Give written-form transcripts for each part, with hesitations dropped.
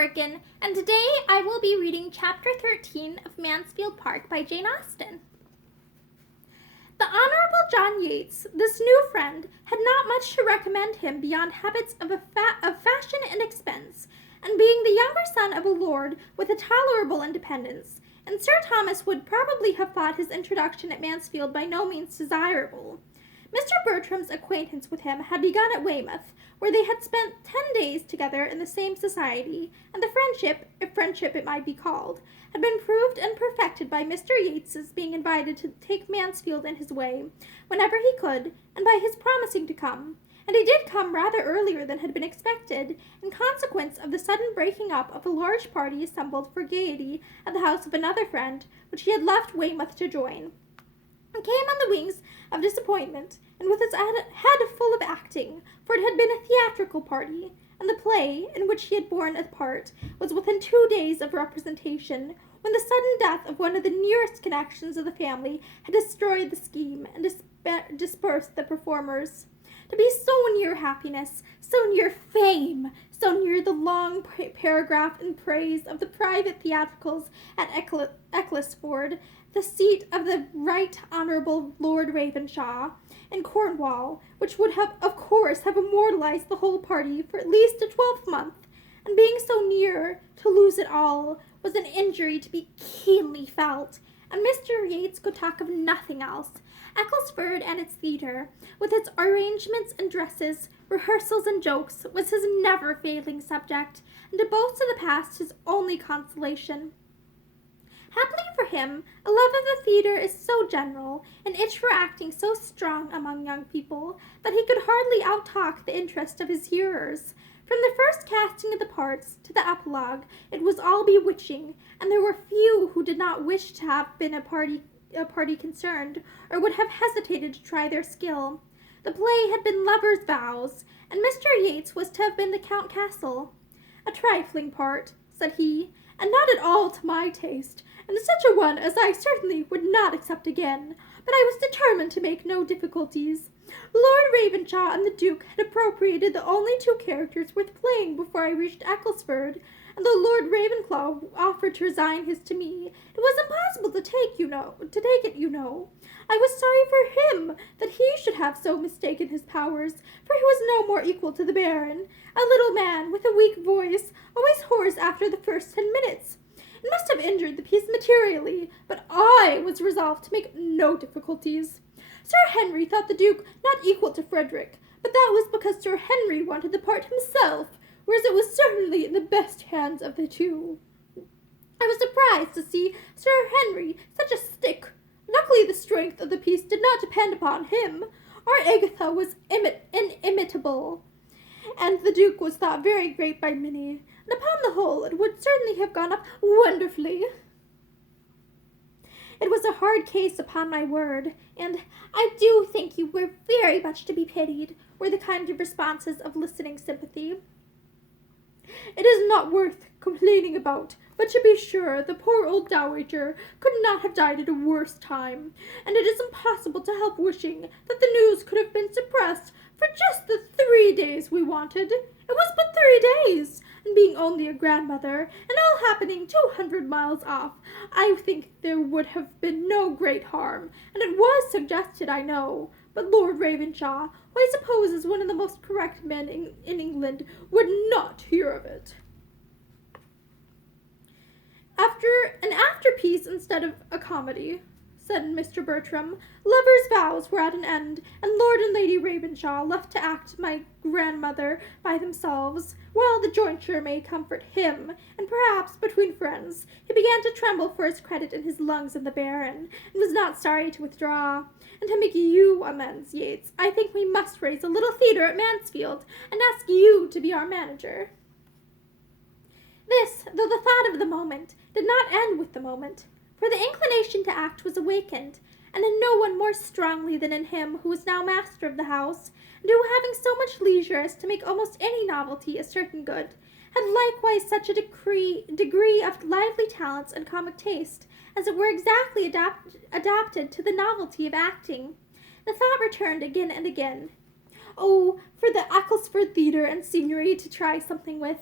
Morgan, and today I will be reading Chapter 13 of Mansfield Park by Jane Austen. The Honorable John Yates, this new friend, had not much to recommend him beyond habits of fashion and expense, and being the younger son of a lord with a tolerable independence, and Sir Thomas would probably have thought his introduction at Mansfield by no means desirable. Mr. Bertram's acquaintance with him had begun at Weymouth, where they had spent 10 days together in the same society, and the friendship, if friendship it might be called, had been proved and perfected by Mr. Yates's being invited to take Mansfield in his way, whenever he could, and by his promising to come. And he did come rather earlier than had been expected, in consequence of the sudden breaking up of a large party assembled for gaiety at the house of another friend, which he had left Weymouth to join. He came on the wings of disappointment, and with his head full of acting, for it had been a theatrical party, and the play, in which he had borne a part, was within 2 days of representation, when the sudden death of one of the nearest connections of the family had destroyed the scheme and dispersed the performers. To be so near happiness, so near fame, so near the long paragraph in praise of the private theatricals at Ecclesford, the seat of the Right Honourable Lord Ravenshaw, in Cornwall, which would of course have immortalized the whole party for at least a 12-month, and being so near to lose it all, was an injury to be keenly felt, and Mr. Yates could talk of nothing else. Ecclesford and its theatre, with its arrangements and dresses, rehearsals and jokes, was his never-failing subject, and to boast of the past his only consolation. Happily for him, a love of the theatre is so general, an itch for acting so strong among young people, that he could hardly out-talk the interest of his hearers. From the first casting of the parts to the epilogue, it was all bewitching, and there were few who did not wish to have been a party concerned, or would have hesitated to try their skill. The play had been lovers' vows, and Mr. Yates was to have been the Count Castle. "A trifling part," said he, "and not at all to my taste, and such a one as I certainly would not accept again, but I was determined to make no difficulties. Lord Ravenshaw and the Duke had appropriated the only 2 characters worth playing before I reached Ecclesford, and though Lord Ravenclaw offered to resign his to me, it was impossible to take it, you know. I was sorry for him that he should have so mistaken his powers, for he was no more equal to the Baron, a little man with a weak voice, always hoarse after the first 10 minutes. It must have injured the piece materially, but I was resolved to make no difficulties. Sir Henry thought the Duke not equal to Frederick, but that was because Sir Henry wanted the part himself, whereas it was certainly in the best hands of the 2. I was surprised to see Sir Henry such a stick. Luckily the strength of the piece did not depend upon him. Our Agatha was inimitable, and the Duke was thought very great by many, and upon the whole it would certainly have gone off wonderfully. It was a hard case, upon my word, and I do think you were very much to be pitied," were the kind responses of listening sympathy. "It is not worth complaining about, but to be sure the poor old dowager could not have died at a worse time, and it is impossible to help wishing that the news could have been suppressed for just the 3 days we wanted. It was but 3 days, and being only a grandmother, and all happening 200 miles off, I think there would have been no great harm, and it was suggested, I know, but Lord Ravenshaw, who I suppose is one of the most correct men in England, would not hear of it." An after-piece instead of a comedy," said Mr. Bertram. "Lovers' vows were at an end, and Lord and Lady Ravenshaw left to act my grandmother by themselves. Well, the jointure may comfort him, and perhaps, between friends, he began to tremble for his credit in his lungs and the Baron, and was not sorry to withdraw. And to make you amends, Yates, I think we must raise a little theatre at Mansfield, and ask you to be our manager." This, though the thought of the moment, did not end with the moment, for the inclination to act was awakened, and in no one more strongly than in him who was now master of the house, and who, having so much leisure as to make almost any novelty a certain good, had likewise such a degree of lively talents and comic taste, as it were exactly adapted to the novelty of acting. The thought returned again and again. Oh, for the Ecclesford Theatre and scenery to try something with!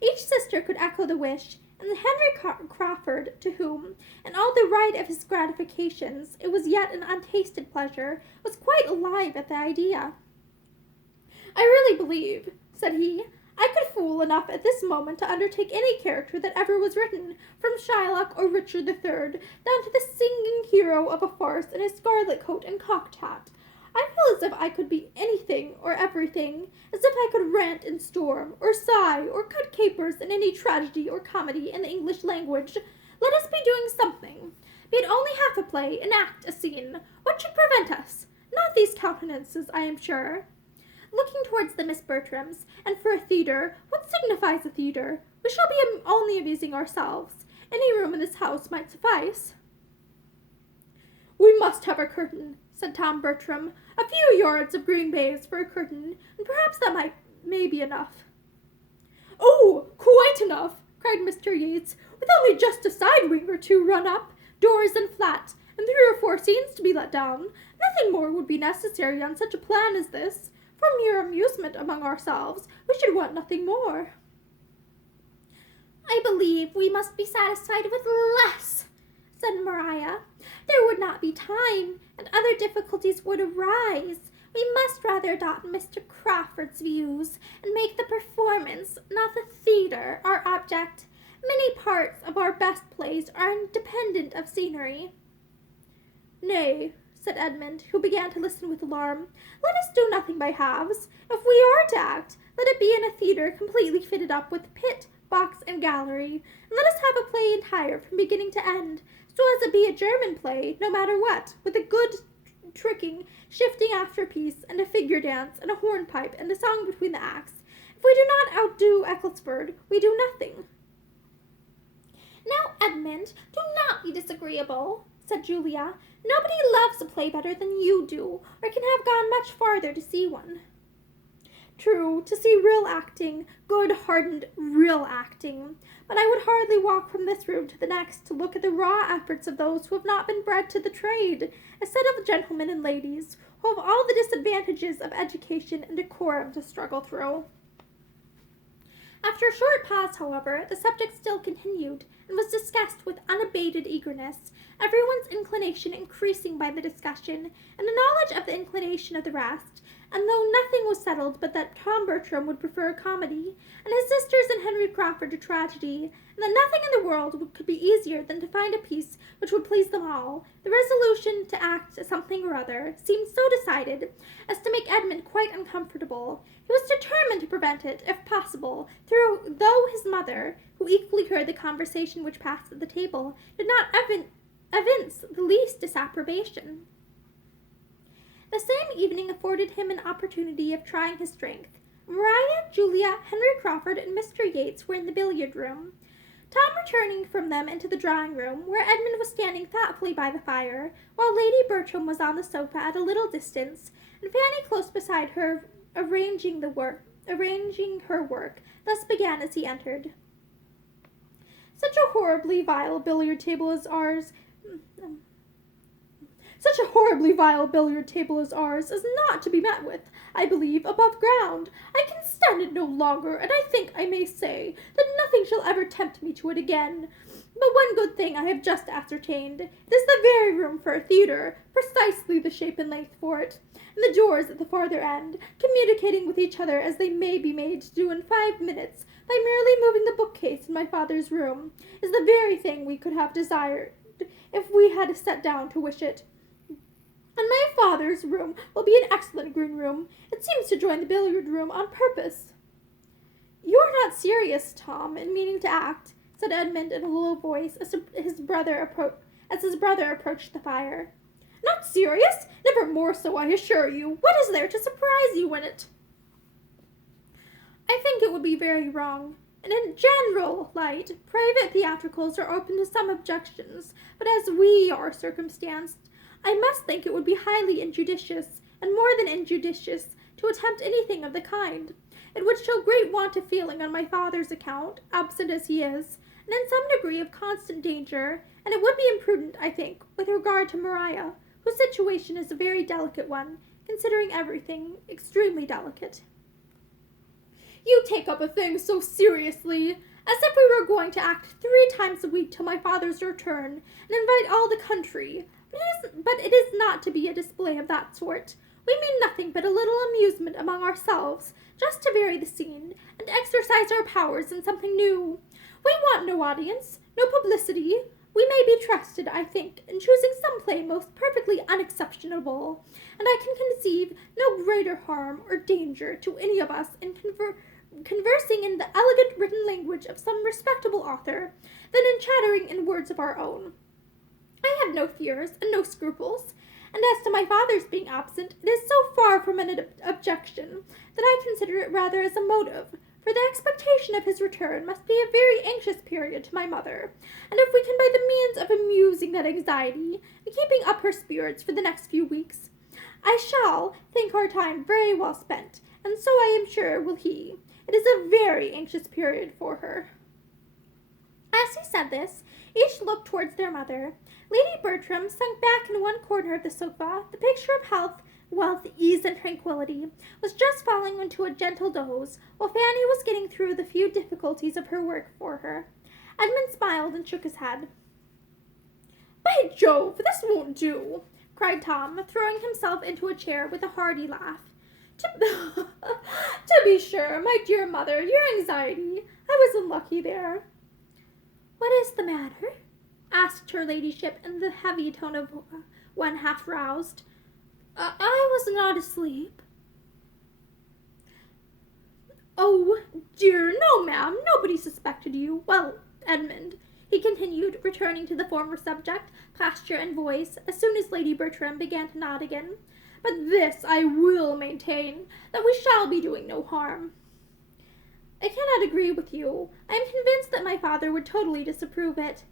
Each sister could echo the wish, and Henry Crawford, to whom, in all the right of his gratifications, it was yet an untasted pleasure, was quite alive at the idea. "I really believe," said he, "I could fool enough at this moment to undertake any character that ever was written, from Shylock or Richard III, down to the singing hero of a farce in his scarlet coat and cocked hat. I feel as if I could be anything or everything, as if I could rant and storm, or sigh, or cut capers in any tragedy or comedy in the English language. Let us be doing something. Be it only half a play, an act, a scene. What should prevent us? Not these countenances, I am sure." Looking towards the Miss Bertrams, "and for a theatre, what signifies a theatre? We shall be only amusing ourselves. Any room in this house might suffice." "We must have a curtain," said Tom Bertram. "A few yards of green baize for a curtain, and perhaps that may be enough." "Oh, quite enough," cried Mr. Yates, "with only just a side wing or two run up, doors and flat, and 3 or 4 scenes to be let down. Nothing more would be necessary on such a plan as this. For mere amusement among ourselves, we should want nothing more." "I believe we must be satisfied with less," said Maria. "There would not be time, and other difficulties would arise. We must rather adopt Mr. Crawford's views, and make the performance, not the theatre, our object. Many parts of our best plays are independent of scenery." "Nay," said Edmund, who began to listen with alarm, "let us do nothing by halves. If we are to act, let it be in a theatre completely fitted up with pit, box, and gallery, and let us have a play entire from beginning to end, so as to be a German play, no matter what, with a good tricking, shifting after-piece, and a figure dance, and a hornpipe, and a song between the acts. If we do not outdo Ecclesford, we do nothing." "Now, Edmund, do not be disagreeable," said Julia. "Nobody loves a play better than you do, or can have gone much farther to see one." "True, to see real acting, good, hardened, real acting. But I would hardly walk from this room to the next to look at the raw efforts of those who have not been bred to the trade, a set of gentlemen and ladies, who have all the disadvantages of education and decorum to struggle through." After a short pause, however, the subject still continued, and was discussed with unabated eagerness, everyone's inclination increasing by the discussion, and a knowledge of the inclination of the rest, and though nothing was settled but that Tom Bertram would prefer a comedy, and his sisters and Henry Crawford a tragedy, and that nothing in the world could be easier than to find a piece which would please them all, the resolution to act something or other seemed so decided as to make Edmund quite uncomfortable. He was determined to prevent it, if possible, though his mother, who equally heard the conversation which passed at the table, did not evince the least disapprobation. The same evening afforded him an opportunity of trying his strength. Maria, Julia, Henry Crawford, and Mr. Yates were in the billiard-room. Tom returning from them into the drawing-room, where Edmund was standing thoughtfully by the fire, while Lady Bertram was on the sofa at a little distance, and Fanny close beside her arranging her work, thus began as he entered. Such a horribly vile billiard table as ours is not to be met with, I believe, above ground. I can stand it no longer, and I think I may say that nothing shall ever tempt me to it again. But one good thing I have just ascertained. It is the very room for a theatre, precisely the shape and length for it, and the doors at the farther end, communicating with each other as they may be made to do in 5 minutes, by merely moving the bookcase in my father's room, is the very thing we could have desired, if we had sat down to wish it. And my father's room will be an excellent green room. It seems to join the billiard room on purpose." "You are not serious, Tom, in meaning to act," said Edmund in a low voice as his brother approached the fire. "Not serious? Never more so, I assure you. What is there to surprise you in it?" "I think it would be very wrong. In a general light, private theatricals are open to some objections, but as we are circumstanced, I must think it would be highly injudicious, and more than injudicious, to attempt anything of the kind. It would show great want of feeling on my father's account, absent as he is, and in some degree of constant danger, and it would be imprudent, I think, with regard to Maria, whose situation is a very delicate one, considering everything, extremely delicate." You take up a thing so seriously, as if we were going to act 3 times a week till my father's return, and invite all the country. But it is not to be a display of that sort. We mean nothing but a little amusement among ourselves, just to vary the scene, and exercise our powers in something new. We want no audience, no publicity. We may be trusted, I think, in choosing some play most perfectly unexceptionable, and I can conceive no greater harm or danger to any of us in conversing in the elegant written language of some respectable author, than in chattering in words of our own. I have no fears and no scruples, and as to my father's being absent, it is so far from an objection that I consider it rather as a motive, for the expectation of his return must be a very anxious period to my mother, and if we can by the means of amusing that anxiety, and keeping up her spirits for the next few weeks, I shall think our time very well spent, and so I am sure will he. It is a very anxious period for her. As he said this, each looked towards their mother. Lady Bertram, sunk back in one corner of the sofa, the picture of health, wealth, ease, and tranquillity, was just falling into a gentle doze, while Fanny was getting through the few difficulties of her work for her. Edmund smiled and shook his head. "By Jove, this won't do," cried Tom, throwing himself into a chair with a hearty laugh. To be sure, my dear mother, your anxiety. I was unlucky there." "What is the matter?" asked her ladyship in the heavy tone of one half roused. I was not asleep." "Oh, dear, no, ma'am, nobody suspected you. Well, Edmund," he continued, returning to the former subject, posture and voice, as soon as Lady Bertram began to nod again, "but this I will maintain, that we shall be doing no harm." "I cannot agree with you. I am convinced that my father would totally disapprove it."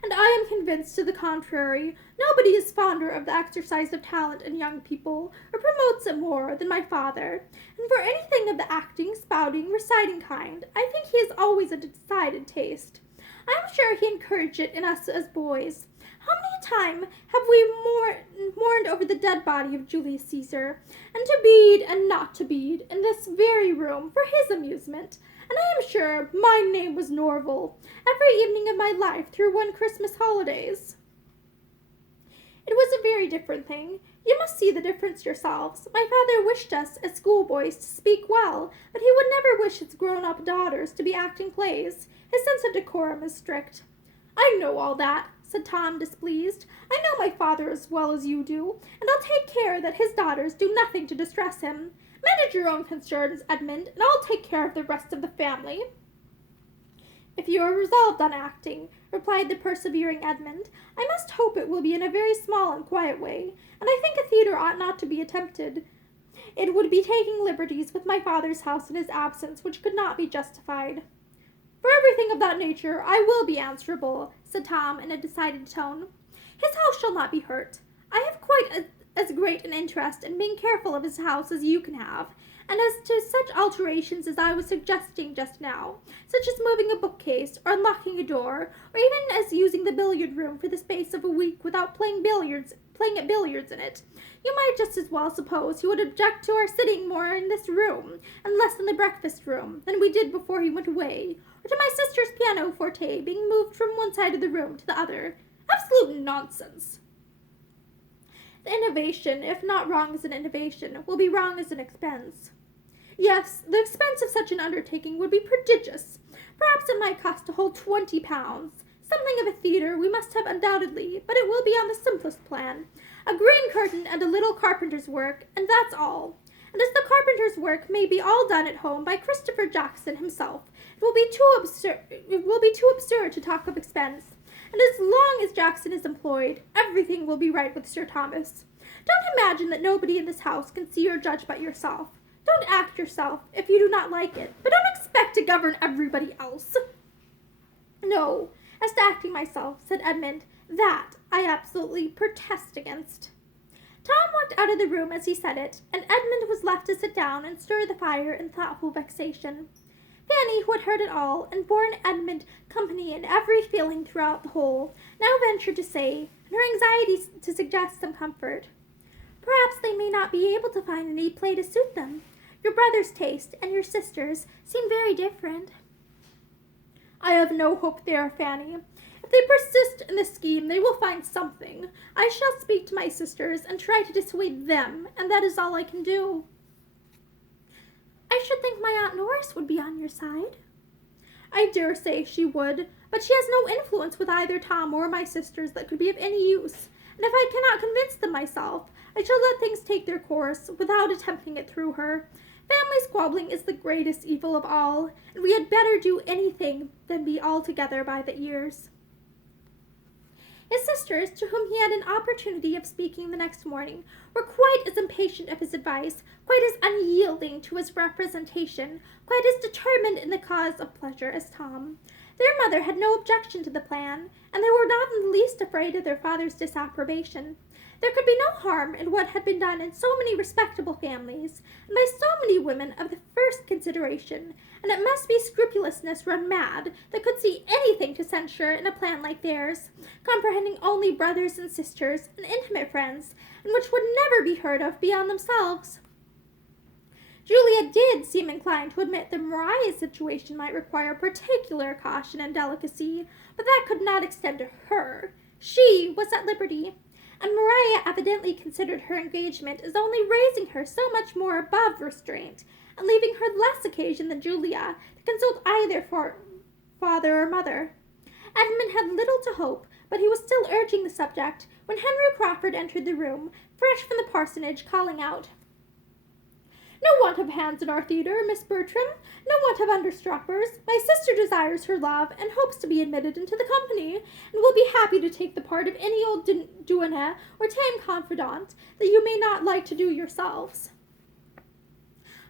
"And I am convinced to the contrary. Nobody is fonder of the exercise of talent in young people, or promotes it more, than my father. And for anything of the acting, spouting, reciting kind, I think he has always a decided taste. I am sure he encouraged it in us as boys. How many a time have we mourned over the dead body of Julius Caesar, and to bead and not to bead, in this very room, for his amusement? And I am sure my name was Norval, every evening of my life through one Christmas holidays." "It was a very different thing. You must see the difference yourselves. My father wished us, as schoolboys, to speak well, but he would never wish his grown-up daughters to be acting plays. His sense of decorum is strict." "I know all that," said Tom, displeased. "I know my father as well as you do, and I'll take care that his daughters do nothing to distress him. Manage your own concerns, Edmund, and I'll take care of the rest of the family." "If you are resolved on acting," replied the persevering Edmund, "I must hope it will be in a very small and quiet way, and I think a theatre ought not to be attempted. It would be taking liberties with my father's house in his absence which could not be justified." "For everything of that nature I will be answerable," said Tom in a decided tone. "His house shall not be hurt. I have quite as great an interest in being careful of his house as you can have, and as to such alterations as I was suggesting just now, such as moving a bookcase, or unlocking a door, or even as using the billiard room for the space of a week without playing at billiards in it, you might just as well suppose he would object to our sitting more in this room, and less in the breakfast room, than we did before he went away, or to my sister's pianoforte being moved from one side of the room to the other. Absolute nonsense. The innovation, if not wrong as an innovation, will be wrong as an expense. Yes, the expense of such an undertaking would be prodigious. Perhaps it might cost a whole £20. Something of a theatre we must have undoubtedly, but it will be on the simplest plan. A green curtain and a little carpenter's work, and that's all. And as the carpenter's work may be all done at home by Christopher Jackson himself, it will be too absurd to talk of expense. And as long as Jackson is employed, everything will be right with Sir Thomas. Don't imagine that nobody in this house can see or judge but yourself. Don't act yourself, if you do not like it, but don't expect to govern everybody else." "No, as to acting myself," said Edmund, "that I absolutely protest against." Tom walked out of the room as he said it, and Edmund was left to sit down and stir the fire in thoughtful vexation. Fanny, who had heard it all, and borne Edmund company in every feeling throughout the whole, now ventured to say, in her anxiety to suggest some comfort, "Perhaps they may not be able to find any play to suit them. Your brother's taste and your sister's seem very different." "I have no hope there, Fanny. If they persist in the scheme, they will find something. I shall speak to my sisters and try to dissuade them, and that is all I can do." "I should think my Aunt Norris would be on your side." "I dare say she would, but she has no influence with either Tom or my sisters that could be of any use, and if I cannot convince them myself, I shall let things take their course, without attempting it through her. Family squabbling is the greatest evil of all, and we had better do anything than be altogether by the ears." His sisters, to whom he had an opportunity of speaking the next morning, were quite as impatient of his advice, quite as unyielding to his representation, quite as determined in the cause of pleasure as Tom. Their mother had no objection to the plan, and they were not in the least afraid of their father's disapprobation. There could be no harm in what had been done in so many respectable families, and by so many women of the first consideration, and it must be scrupulousness run mad that could see anything to censure in a plan like theirs, comprehending only brothers and sisters and intimate friends, and which would never be heard of beyond themselves. Julia did seem inclined to admit that Maria's situation might require particular caution and delicacy, but that could not extend to her. She was at liberty, and Maria evidently considered her engagement as only raising her so much more above restraint, and leaving her less occasion than Julia to consult either for father or mother. Edmund had little to hope, but he was still urging the subject when Henry Crawford entered the room, fresh from the parsonage, calling out, "No want of hands in our theatre, Miss Bertram, no want of understrappers. My sister desires her love, and hopes to be admitted into the company, and will be happy to take the part of any old duenna or tame confidant that you may not like to do yourselves."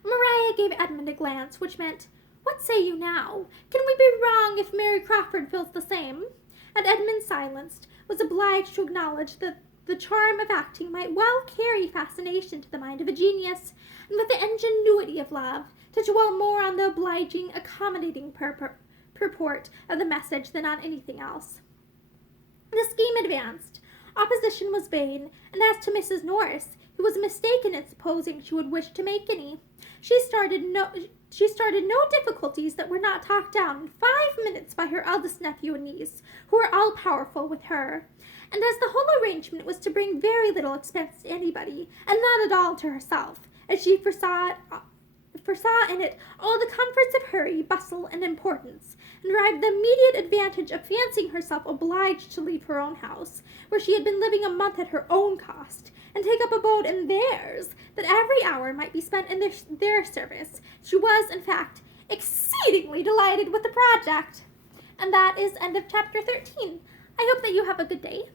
Maria gave Edmund a glance which meant, "What say you now? Can we be wrong if Mary Crawford feels the same?" And Edmund, silenced, was obliged to acknowledge that the charm of acting might well carry fascination to the mind of a genius, and with the ingenuity of love, to dwell more on the obliging, accommodating purport of the message than on anything else. The scheme advanced. Opposition was vain, and as to Mrs. Norris, he was mistaken in supposing she would wish to make any. She started no difficulties that were not talked down in 5 minutes by her eldest nephew and niece, who were all powerful with her. And as the whole arrangement was to bring very little expense to anybody, and not at all to herself, as she foresaw in it all the comforts of hurry, bustle, and importance, and derived the immediate advantage of fancying herself obliged to leave her own house, where she had been living a month at her own cost, and take up abode in theirs, that every hour might be spent in their service, she was, in fact, exceedingly delighted with the project. And that is end of chapter 13. I hope that you have a good day.